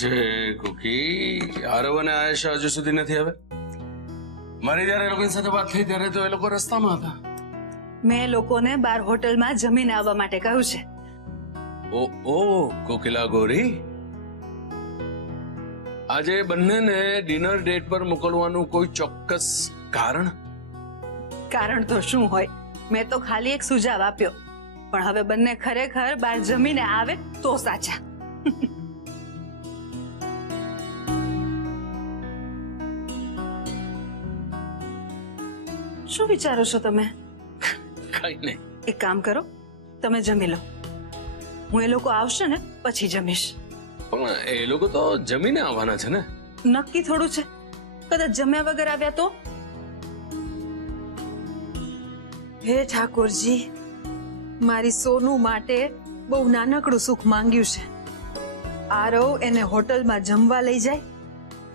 છે કુકી? આરવ અને આયેશા હજુ સુધી નથી આવે? મારી જયારે એ લોકોની સાથે વાત થઈ ત્યારે તો એ લોકો રસ્તામાં હતા. મેં લોકોને બાર હોટલમાં જમીને આવવા માટે કહ્યું છે. ઓ કોકિલા ગોરી, આજે બંનેને ડિનર ડેટ પર મોકલવાનું કોઈ ચોક્કસ કારણ? કારણ તો શું હોય, મેં તો ખાલી એક સુઝાવ આપ્યો, પણ હવે બંને ખરેખર બહાર જમીને આવે તો સાચા. શું વિચારો છો તમે? કઈ નહીં. એક કામ કરો, તમે જમી લો, હું એ લોકો આવશે ને પછી જમીશ. પણ એ લોકો તો જમીને આવવાના છે ને? નક્કી થોડું છે, કદાચ જમ્યા વગર આવ્યા તો? હે ઠાકોરજી, મારી સોનુ માટે બહુ નાનકડું સુખ માંગ્યું છે. આરવ એને હોટલમાં જમવા લઈ જાય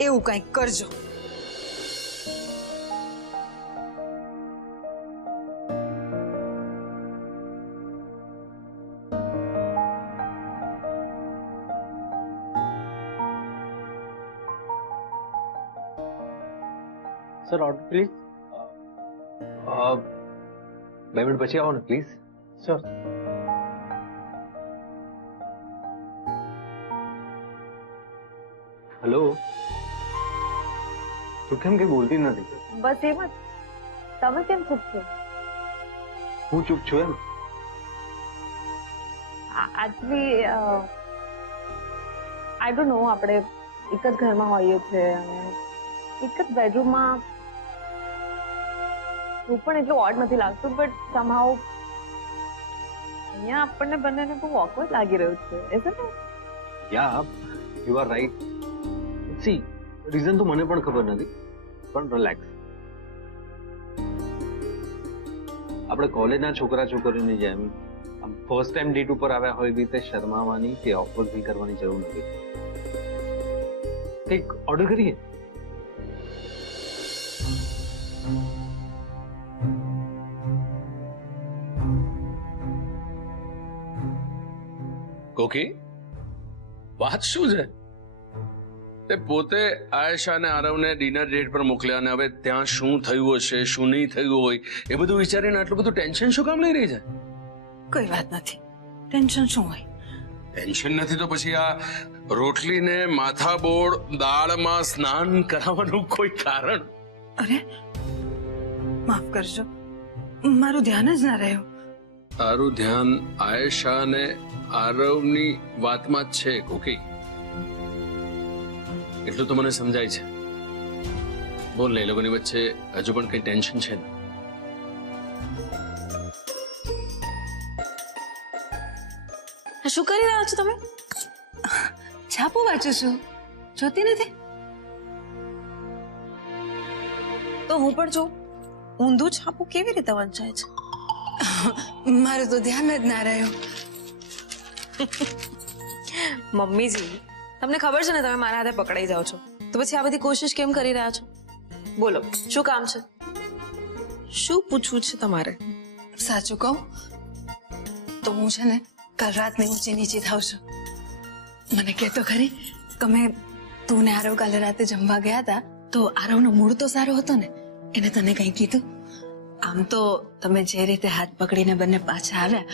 એવું કંઈક કરજો. Sir order please. 2 મિનિટ પછી આવો ને પ્લીઝ. સર હેલો, તું કેમ કઈ બોલતી નથી? બસ એમ જ. તમે કેમ ચૂપ છો? હું ચૂપ છું એમ? એકચ્યુઅલી આઈ ડોન્ટ નો, આપણે એક જ ઘરમાં હોઈએ છીએ અને એક જ બેડરૂમમાં હું પણ એટલું ઓડ નથી લાગતું, બટ સમહાઉ અહીંયા આપણને બંનેને બહુ ઓકવર્ડ લાગી રહ્યું છે. Isn't it? Yeah, you are right. C, reason તો મને પણ ખબર નથી, પણ રિલેક્સ. આપણે કોલેજના છોકરા છોકરીની જેમ ફર્સ્ટ ટાઈમ ડેટ ઉપર આવ્યા હોય રીતે શરમાવાની કે ઓકવર્ડ ફીલ કરવાની જરૂર નથી. કંઈક ઓર્ડર કરીએ? કોકી, વાત શું છે? તે પોતે આયેશા અને આરવને ડિનર ડેટ પર મોકલ્યા અને હવે ત્યાં શું થયું હશે, શું નહીં થયું હોય એ બધું વિચારીને આટલું બધું ટેન્શન શું કામ લઈ રહી છે? કોઈ વાત નથી, ટેન્શન શું હોય? ટેન્શન નથી તો પછી આ રોટલીને માથાબોળ દાળમાં સ્નાન કરાવવાનું કોઈ કારણ? અરે માફ કરજો, મારું ધ્યાન જ ના રહ્યું. તારું ધ્યાન આયેશા અને આરવની વાતમાં જ છે કોકી, એટલું તો મને સમજાય છે. બોલ ને, એ લોકોની વચ્ચે હજુ પણ કઈ ટેન્શન છે ને? શું કરી રહ્યા છો તમે? છાપું વાંચું છું, જોતી નથી? તો હું પણ જોઉં. ઊંધું છાપું કેવી રીતે વંચાય છે? મારું તો ધ્યાન જ ના રહ્યું. મમ્મીજી, તમને ખબર છે ને તમે મારા હાથે પકડાઈ જાઓ છો, તો પછી આ બધી કોશિશ કેમ કરી રહ્યા છો? બોલો, શું કામ છે? શું પૂછવું છે તમારે? સાચું કહું તો હું છે ને કાલ રાતની ઊંચી નીચી થાવ છું. મને કહેતો ખરી કે તું ને આરવ કાલે રાતે જમવા ગયા હતા તો આરવનો મૂડ તો સારો હતો ને, એને તને કંઈ કીધું? આમ તો તમે જે રીતે હાથ પકડીને બંને પાછા આવ્યા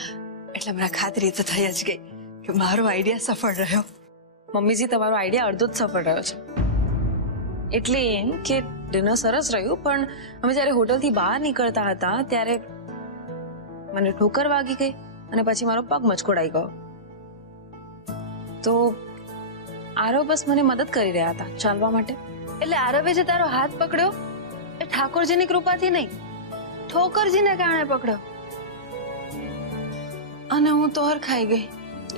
એટલે મને ખાતરી તો થઈ જ ગઈ કે મારો આઈડિયા સફળ રહ્યો. મમ્મીજી, તમારો આઈડિયા અડધો જ સફળ રહ્યો છે. એટલે એમ કે ડિનર સરસ રહ્યું, પણ અમે જ્યારે હોટલથી બહાર નીકળતા હતા ત્યારે મને ઠોકર વાગી ગઈ અને પછી મારો પગ મચકોડાઈ ગયો. તો આરવ બસ મને મદદ કરી રહ્યા હતા ચાલવા માટે. એટલે આરવે જે તારો હાથ પકડ્યો એ ઠાકોરજીની કૃપાથી નહીં, ઠોકરજીને કારણે પકડ્યો. અને હું તો હરખાઈ ગઈ.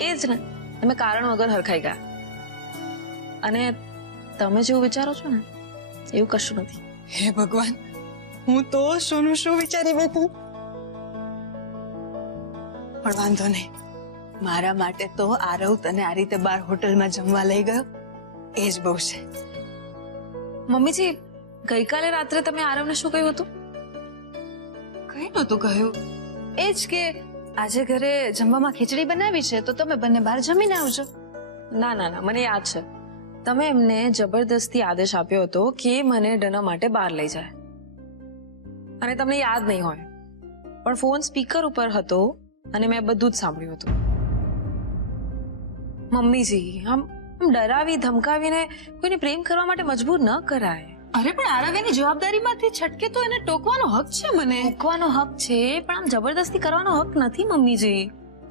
એ જ ને, તમે કારણ વગર હરખાઈ ગયા. અને તમે જેવું વિચારો છો ને એવું કશું નથી. હે ભગવાન, હું તો શું વિચારી બેઠું. પણ વાંધો નહીં, મારા માટે તો આરવ તને આ રીતે બાર હોટલમાં જમવા લઈ ગયો એ જ બહુ છે. મમ્મીજી, ગઈકાલે રાત્રે તમે આરવને શું કહ્યું હતું? કઈ નહોતું કહ્યું, એ જ કે આજે ઘરે જમવામાં ખીચડી બનાવી છે તો તમે બંને બહાર જમીને આવજો. ના ના ના, મને યાદ છે. તમે એમને જબરદસ્તી આદેશ આપ્યો હતો કે મને ડિનર માટે બહાર લઈ જાય, અને તમને યાદ નહીં હોય પણ ફોન સ્પીકર ઉપર હતો અને મેં બધું જ સાંભળ્યું હતું. મમ્મીજી, આમ ડરાવી ધમકાવીને કોઈને પ્રેમ કરવા માટે મજબૂર ન કરાય. અરે પણ આરવ એની જવાબદારીમાંથી છટકે તો એને ટોકવાનો હક છે મને. મૂકવાનો હક છે પણ આમ જબરદસ્તી કરવાનો હક નથી મમ્મીજી.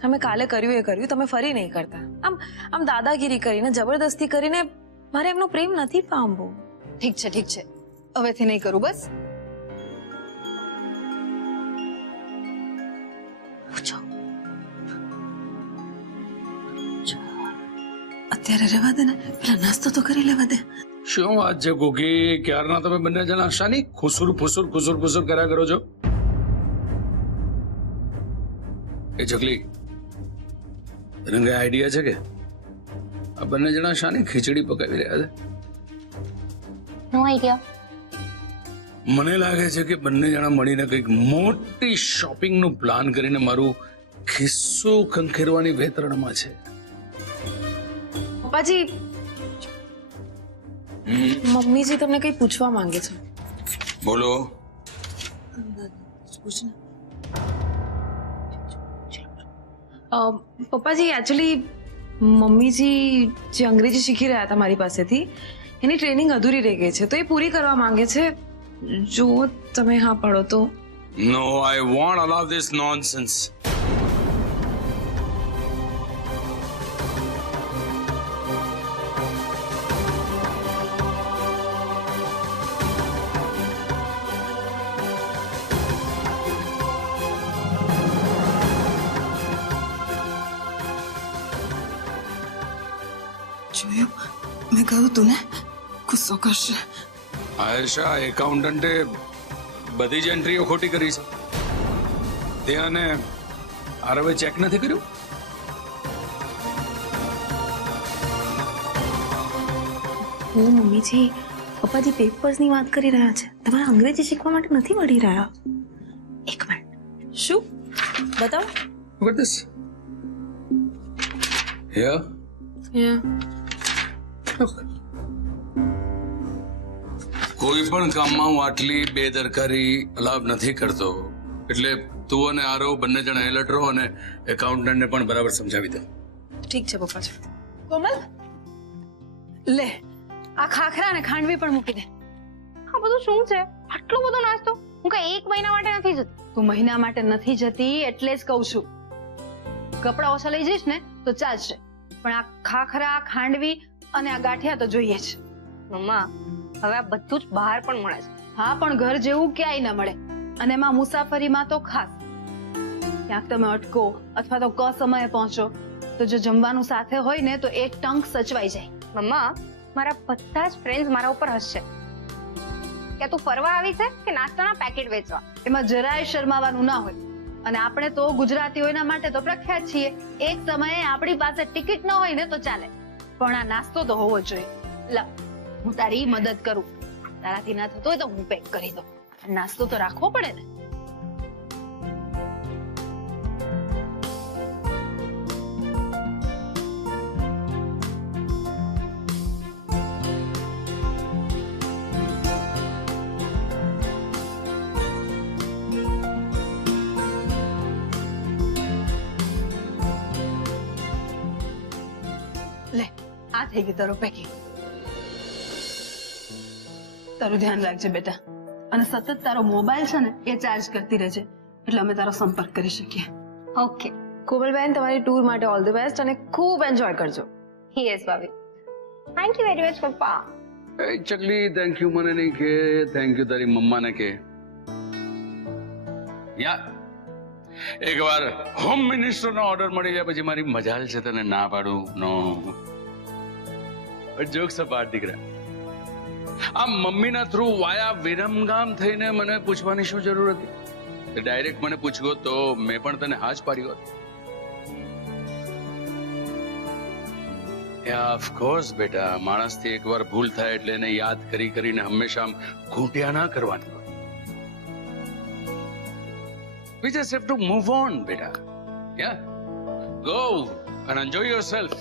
તમે કાલે કર્યું એ કર્યું, તમે ફરી નહીં કરતા. આમ દાદાગીરી કરીને જબરદસ્તી કરીને મારે એમનો પ્રેમ નથી પામવો. ઠીક છે, હવેથી નહીં કરું બસ. અત્યારે રહેવા દે ને, પેલા નાસ્તો તો કરી લેવા દે. શું વાત છે ગોગી, ક્યારના તમે બંને જણા શાની ખુસુર ફુસુર કર્યા કરો છો? એ ચકલી, તને કઈ આઈડિયા છે કે આ બંને જણા શાની ખીચડી પકાવી રહ્યા છે? નો આઈડિયા. મને લાગે છે કે બંને જણા મળીને કંઈક મોટી શોપિંગ નું પ્લાન કરીને મારું ખિસ્સું ખંખેરવાની વેતરણમાં છે. પપ્પાજી, મમ્મીજી તમને કંઈ પૂછવા માંગે છે. બોલો. પપ્પાજી, એકચ્યુઅલી મમ્મીજી જે અંગ્રેજી શીખી રહ્યા હતા મારી પાસેથી, એની ટ્રેનિંગ અધૂરી રહી ગઈ છે, તો એ પૂરી કરવા માંગે છે. જો તમે હા પાડો તો. No, I won't allow this nonsense. જોયું, મેં કહ્યું તું ને ગુસ્સો કરશે. આયેશા, એકાઉન્ટન્ટે બધી જ એન્ટ્રીઓ ખોટી કરી છે. ત્યાં ને આરવે ચેક નથી કર્યું. હું મમ્મીજી, પપ્પાજી પેપર્સની વાત કરી રહ્યા છે, તમારે અંગ્રેજી શીખવા માટે નથી મળી રહ્યા. એક મિનિટ. શું? બતાવો. Look at this. Here. Look. કોઈ પણ કામમાં હું આટલી બેદરકારી અલાવ નથી કરતો, એટલે તું અને આરવ બંને જણા એલર્ટ રહો અને એકાઉન્ટન્ટને પણ બરાબર સમજાવી દો. ઠીક છે પપ્પાજી. કોમલ, લે આ ખાખરા અને ખાંડવી પણ મૂકી દે. આ બધું શું છે? આટલો બધો નાસ્તો? હું કઈ 1 મહિના માટે નથી જતી. તું મહિના માટે નથી જતી એટલે જ કહું છું. કપડા ઓછા લઈ જઈશ ને તો ચાલશે, પણ આ ખાખરા, ખાંડવી અને આ ગાંઠિયા તો જોઈએ જ. મમ્મા, હવે આ બધું જ બહાર પણ મળે છે. હા, પણ ઘર જેવું ક્યાંય ન મળે, અને એમાં મુસાફરીમાં તો ખાસ. ક્યાંક તમે અટકો અથવા તો સમયે પહોંચો તો જો જમવાનું સાથે હોય ને તો એક ટંક સચવાઈ જાય. મમ્મા, મારા બધા જ ફ્રેન્ડ્સ મારા ઉપર હસશે કે તું ફરવા આવી છે કે નાસ્તાના પેકેટ વેચવા. એમાં જરાય શરમાવાનું ના હોય. અને આપણે તો ગુજરાતીઓના માટે તો પ્રખ્યાત છીએ. એક સમયે આપણી પાસે ટિકિટ ન હોય ને તો ચાલે, પણ આ નાસ્તો તો હોવો જ જોઈએ. લા, હું તારી મદદ કરું. તારાથી ના થતો હોય તો હું પેક કરી દઉં. નાસ્તો તો રાખવો પડે ને. લે, આ થઈ ગયું તારું પેકિંગ. તારું ધ્યાન રાખજે બેટા, અને સતત તારો મોબાઈલ છે ને એ ચાર્જ કરતી રહેજે, એટલે અમે તારો સંપર્ક કરી શકીએ. ઓકે. કોમલબેન, તમારી ટૂર માટે ઓલ ધ બેસ્ટ અને ખૂબ એન્જોય કરજો. યસ ભાભી. થેન્ક યુ વેરી મચ પપ્પા. એ ચકલી, થેન્ક યુ મને નહીં કે, થેન્ક યુ તારી મમ્માને કે. યા એકવાર હોમ મિનિસ્ટરનો ઓર્ડર મળી જાય પછી મારી મજાલ છે તને ના પાડું. નો જોક્સ અપાર્ટ દીકરા, આ મમ્મીના થ્રુ વાયા વિરમગામ થઈને મને પૂછવાની શું જરૂર હતી? ડાયરેક્ટ મને પૂછ્યો તો મેં પણ તને હા જ પાડી હોત. ઓફકોર્સ બેટા, માણસથી એકવાર ભૂલ થાય એટલે એને યાદ કરીને હંમેશા ઘૂંટ્યા ના કરવાની હોય. We just have to move on, beta. Yeah? Go and enjoy yourself.